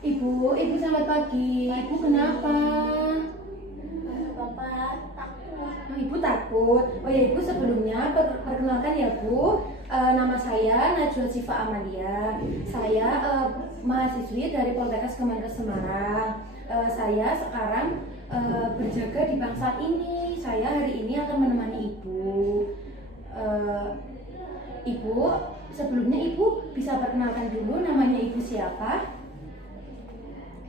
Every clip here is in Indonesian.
Ibu selamat pagi. Ibu kenapa? Bapak takut. Oh, ibu takut. Oh ya, ibu sebelumnya perkenalkan ya Bu. Nama saya Najwa Siva Amalia. Saya mahasiswi dari Poltekkes Kemenkes Semarang. Saya sekarang berjaga di Bangsat ini. Saya hari ini akan menemani ibu. Ibu, sebelumnya ibu bisa perkenalkan dulu namanya ibu siapa?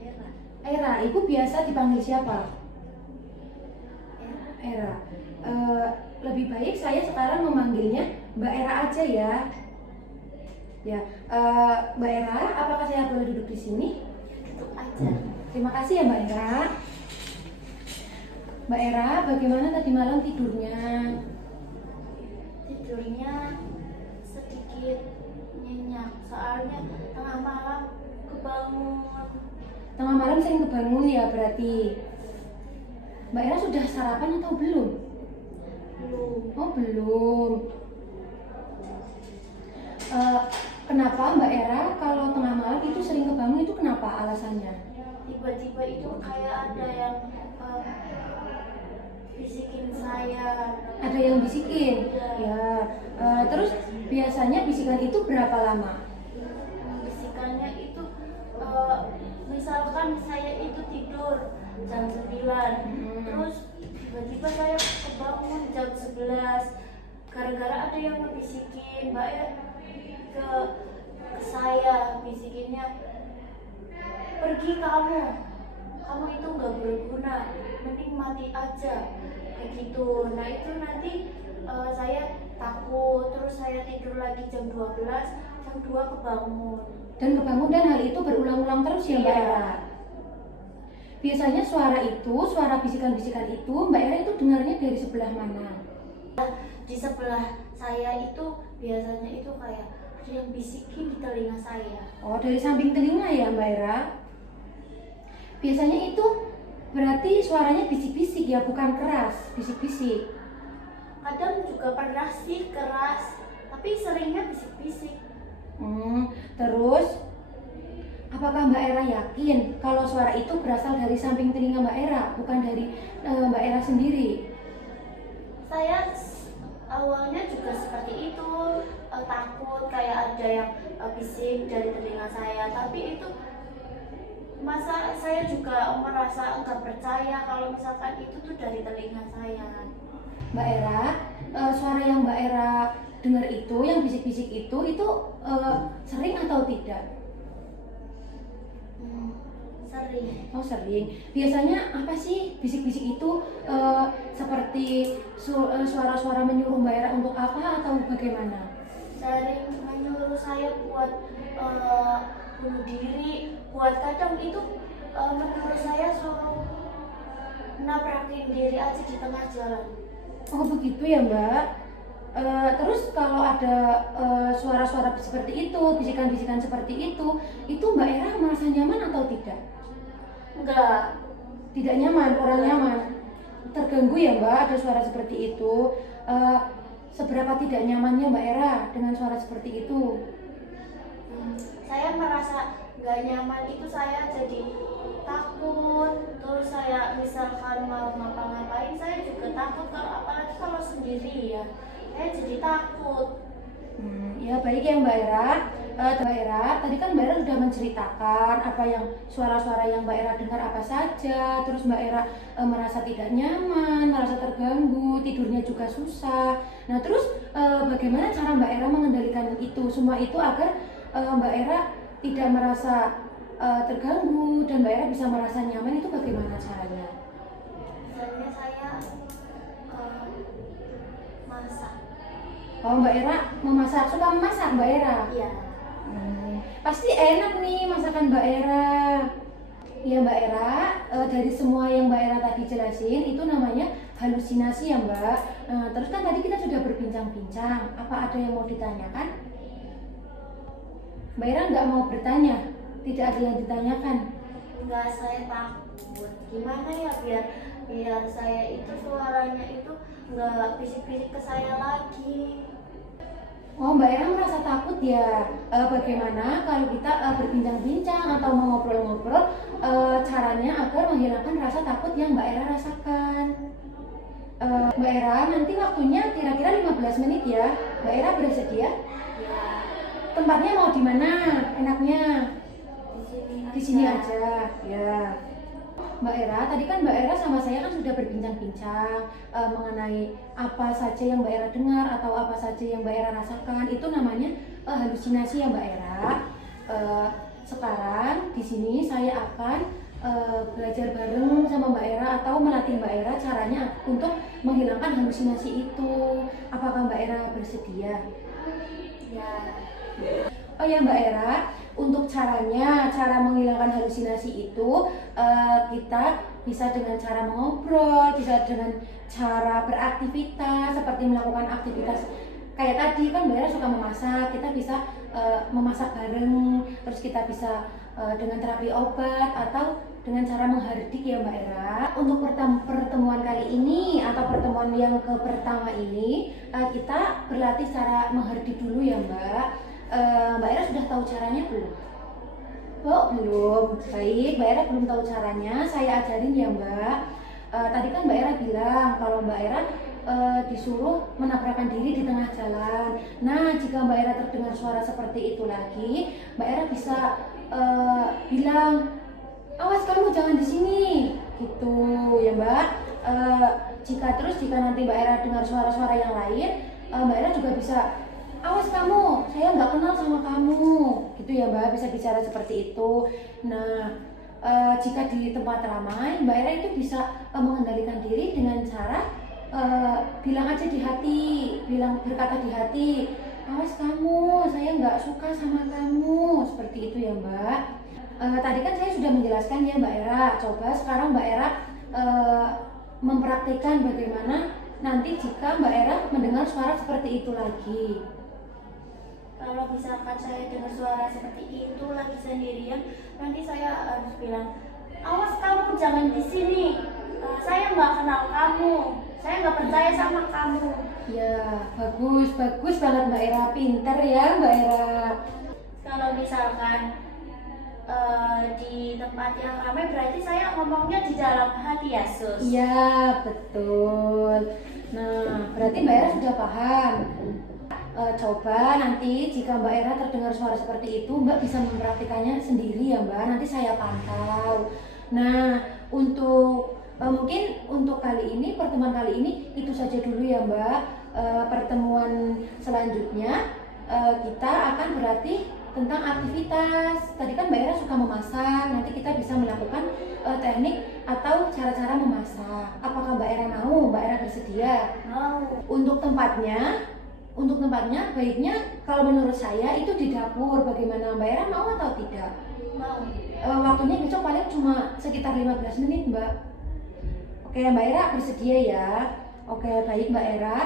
Era. Era. Ibu biasa dipanggil siapa? Era. Lebih baik saya sekarang memanggilnya Mbak Era aja ya. Ya, Mbak Era, apakah saya boleh duduk di sini? Duduk aja. Terima kasih ya Mbak Era. Mbak Era, bagaimana tadi malam tidurnya? Tidurnya sedikit nyenyak, soalnya tengah malam kebangun. Tengah malam sering kebangun ya berarti. Mbak Era sudah sarapan atau belum? Belum. Oh belum. Kenapa Mbak Era kalau tengah malam itu sering kebangun itu kenapa alasannya? Tiba-tiba itu kayak ada yang bisikin saya. Ada yang bisikin? Ya. Terus biasanya bisikan itu berapa lama? Bisikannya itu misalkan saya itu tidur jam 9, terus tiba-tiba saya kebangun jam 11 gara-gara ada yang ngebisikin Mbak ya ke saya, bisikinnya, pergi kamu itu nggak berguna, mending mati aja, kayak gitu. Nah itu nanti saya takut, terus saya tidur lagi jam 12, jam 2 kebangun. Dan kebangun dan hal itu berulang-ulang terus ya Mbak Era? Biasanya suara bisikan-bisikan itu Mbak Era itu dengarnya dari sebelah mana? Di sebelah saya itu biasanya itu kayak ada yang bisikin di telinga saya. Oh, dari samping telinga ya Mbak Era? Biasanya itu berarti suaranya bisik-bisik ya, bukan keras, bisik-bisik. Kadang juga pernah sih keras, tapi seringnya bisik-bisik. Terus apakah Mbak Era yakin kalau suara itu berasal dari samping telinga Mbak Era, bukan dari Mbak Era sendiri? Saya awalnya juga seperti itu, takut kayak ada yang bisik dari telinga saya, tapi itu masa saya juga merasa enggak percaya kalau misalkan itu tuh dari telinga saya. Mbak Era, suara yang Mbak Era dengar itu, yang bisik-bisik itu sering atau tidak? Sering. Oh sering. Biasanya apa sih bisik-bisik itu? Seperti suara-suara menyuruh Mbak Era untuk apa atau bagaimana? Sering menyuruh saya buat bunuh diri, buat kadang itu menurut saya suruh nabrakin diri aja di tengah jalan. Oh begitu ya Mbak. Terus kalau ada suara-suara seperti itu, bisikan-bisikan seperti itu Mbak Era merasa nyaman atau tidak? Enggak. Tidak nyaman, kurang nyaman. Terganggu ya Mbak, ada suara seperti itu. Seberapa tidak nyamannya Mbak Era dengan suara seperti itu? Saya merasa nggak nyaman itu, saya jadi takut. Terus saya misalkan mau ngapa-ngapain saya juga takut, kalau apalagi kalau sendiri ya, saya jadi takut. Ya baik ya Mbak Era. Mbak Era, tadi kan Mbak Era sudah menceritakan apa yang suara-suara yang Mbak Era dengar apa saja. Terus Mbak Era merasa tidak nyaman, merasa terganggu, tidurnya juga susah. Nah terus bagaimana cara Mbak Era mengendalikan itu semua itu agar Mbak Era tidak merasa terganggu dan Mbak Era bisa merasa nyaman, itu bagaimana caranya? Misalnya saya masak. Oh Mbak Era memasak, suka memasak Mbak Era? Iya. Pasti enak nih masakan Mbak Era. Ya Mbak Era, dari semua yang Mbak Era tadi jelasin itu namanya halusinasi ya Mbak. Terus kan tadi kita sudah berbincang-bincang, apa ada yang mau ditanyakan? Mbak Era nggak mau bertanya, tidak ada yang ditanyakan. Enggak, saya takut. Gimana ya biar saya itu suaranya itu nggak bisik-bisik ke saya lagi. Oh, Mbak Era merasa takut ya. Bagaimana kalau kita berbincang-bincang atau mengobrol-ngobrol caranya agar menghilangkan rasa takut yang Mbak Era rasakan? Mbak Era, nanti waktunya kira-kira 15 menit ya. Mbak Era bersedia? Ya, Tempatnya mau di mana? Enaknya di sini di sini aja. Ya. Mbak Era, tadi kan Mbak Era sama saya kan sudah berbincang-bincang mengenai apa saja yang Mbak Era dengar atau apa saja yang Mbak Era rasakan. Itu namanya halusinasi ya Mbak Era. Sekarang di sini saya akan belajar bareng sama Mbak Era atau melatih Mbak Era caranya untuk menghilangkan halusinasi itu. Apakah Mbak Era bersedia? Ya, Oh ya Mbak Era, untuk caranya, cara menghilangkan halusinasi itu kita bisa dengan cara mengobrol, bisa dengan cara beraktivitas seperti melakukan aktivitas kayak tadi kan Mbak Era suka memasak, kita bisa memasak bareng, terus kita bisa dengan terapi obat atau dengan cara menghardik ya Mbak Era. Untuk pertemuan kali ini atau pertemuan yang pertama ini kita berlatih cara menghardik dulu ya Mbak. Mbak Era sudah tahu caranya belum? Oh belum, baik Mbak Era belum tahu caranya, saya ajarin ya Mbak. Tadi kan Mbak Era bilang kalau Mbak Era disuruh menabrakkan diri di tengah jalan. Nah jika Mbak Era terdengar suara seperti itu lagi, Mbak Era bisa bilang, awas kamu jangan di sini, gitu ya Mbak. Jika nanti Mbak Era dengar suara-suara yang lain, Mbak Era juga bisa, awas kamu, saya nggak kenal sama kamu, gitu ya Mbak, bisa bicara seperti itu. Nah, jika di tempat ramai, Mbak Era itu bisa mengendalikan diri dengan cara bilang aja di hati, berkata di hati, awas kamu, saya nggak suka sama kamu, seperti itu ya Mbak. Tadi kan saya sudah menjelaskan ya Mbak Era, coba sekarang Mbak Era mempraktikkan bagaimana nanti jika Mbak Era mendengar suara seperti itu lagi. kalau misalkan saya dengar suara seperti itu lagi sendirian, nanti saya harus bilang, awas kamu jangan di sini. Saya nggak kenal kamu, saya nggak percaya sama kamu. Ya, bagus banget Mbak Era, pinter ya Mbak Era. Kalau misalkan di tempat yang ramai, berarti saya ngomongnya di dalam hati ya Sus? Iya, betul. Nah, berarti Mbak Era sudah paham. Coba nanti jika Mbak Era terdengar suara seperti itu, Mbak bisa mempraktikannya sendiri ya Mbak, nanti saya pantau. Nah, untuk mungkin untuk pertemuan kali ini itu saja dulu ya Mbak. Pertemuan selanjutnya kita akan berlatih tentang aktivitas. Tadi kan Mbak Era suka memasak, nanti kita bisa melakukan teknik atau cara-cara memasak. Apakah Mbak Era mau? Mbak Era bersedia? Mau. Untuk tempatnya baiknya kalau menurut saya itu di dapur. Bagaimana Mbak Era, mau atau tidak? Mau. Waktunya besok paling cuma sekitar 15 menit Mbak. Oke Mbak Era bersedia ya? Oke baik Mbak Era,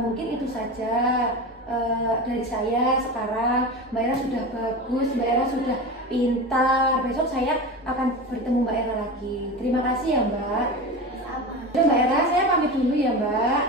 mungkin itu saja dari saya sekarang. Mbak Era sudah bagus, Mbak Era sudah pintar. Besok saya akan bertemu Mbak Era lagi. Terima kasih ya Mbak. Sama. Mbak Era, saya pamit dulu ya Mbak.